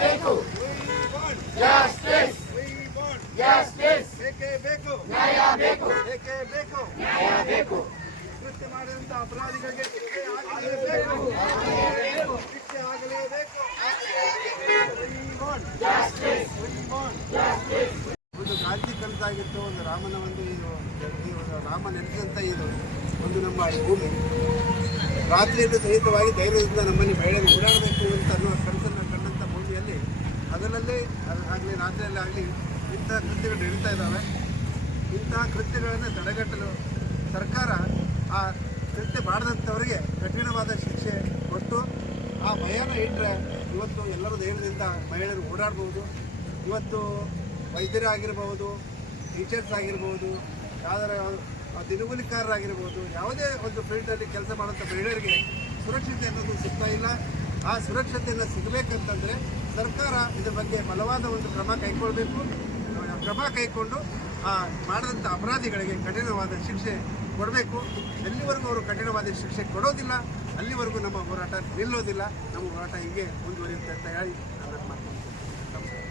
ಬೇಕು. Justice justice ಬೇಕೇ ಬೇಕು ನ್ಯಾಯ ಬೇಕು. ಬೇಕೇ ಬೇಕು ನ್ಯಾಯ ಬೇಕು. ಕೃತ್ಯ ಮಾಡಿದಂತ ಅಪರಾಧಿಗಳಿಗೆ ಶಿಕ್ಷೆ ಆಗಲೇಬೇಕು ಶಿಕ್ಷೆ ಆಗಲೇಬೇಕು ಒಂದು ಕ್ರಾಂತಿ ಕನಸಾಗಿತ್ತು ಒಂದು ರಾಮನ ಒಂದು ಇದು ರಾಮ ನೆನೆಸಿದಂಥ ಇದು ಒಂದು ನಮ್ಮ ಭೂಮಿ. ರಾತ್ರಿಯಲ್ಲೂ ಸಹಿತವಾಗಿ ಧೈರ್ಯದಿಂದ ನಮ್ಮಲ್ಲಿ ಮಹಿಳೆಯರು ಓಡಾಡಬೇಕು ಅಂತ ಅನ್ನೋ ಆಗಲಿ ಆಗಲಿ ಇಂಥ ಕೃತ್ಯಗಳು ನಡೀತಾ ಇದ್ದಾವೆ. ಇಂತಹ ಕೃತ್ಯಗಳನ್ನು ತಡೆಗಟ್ಟಲು ಸರ್ಕಾರ ಆ ಕೃತ್ಯ ಮಾಡದಂಥವರಿಗೆ ಕಠಿಣವಾದ ಶಿಕ್ಷೆ ಕೊಟ್ಟು ಆ ಭಯನ ಇಟ್ಟರೆ ಇವತ್ತು ಎಲ್ಲರ ಧೈರ್ಯದಿಂದ ಮಹಿಳೆಯರು ಓಡಾಡ್ಬೋದು. ಇವತ್ತು ವೈದ್ಯರಾಗಿರ್ಬೋದು ಟೀಚರ್ಸ್ ಆಗಿರ್ಬೋದು, ಯಾವ್ದಾರ ದಿನಗೂಲಿಕಾರರಾಗಿರ್ಬೋದು, ಯಾವುದೇ ಒಂದು ಫೀಲ್ಡಲ್ಲಿ ಕೆಲಸ ಮಾಡುವಂಥ ಮಹಿಳೆಯರಿಗೆ ಸುರಕ್ಷತೆ ಅನ್ನೋದು ಸಿಗ್ತಾ ಇಲ್ಲ. ಆ ಸುರಕ್ಷತೆಯನ್ನು ಸಿಗಬೇಕಂತಂದರೆ ಸರ್ಕಾರ ಇದರ ಬಗ್ಗೆ ಬಲವಾದ ಒಂದು ಕ್ರಮ ಕೈಗೊಳ್ಳಬೇಕು ಕ್ರಮ ಕೈಗೊಂಡು ಆ ಮಾಡಿದಂಥ ಅಪರಾಧಿಗಳಿಗೆ ಕಠಿಣವಾದ ಶಿಕ್ಷೆ ಕೊಡಬೇಕು. ಎಲ್ಲಿವರೆಗೂ ಅವರು ಕಠಿಣವಾದ ಶಿಕ್ಷೆ ಕೊಡೋದಿಲ್ಲ, ಅಲ್ಲಿವರೆಗೂ ನಮ್ಮ ಹೋರಾಟ ನಿಲ್ಲೋದಿಲ್ಲ. ನಮ್ಮ ಹೋರಾಟ ಹೀಗೆ ಮುಂದುವರಿಯುತ್ತೆ ಅಂತ ಹೇಳಿ ನಾನು. ನಮಸ್ಕಾರ.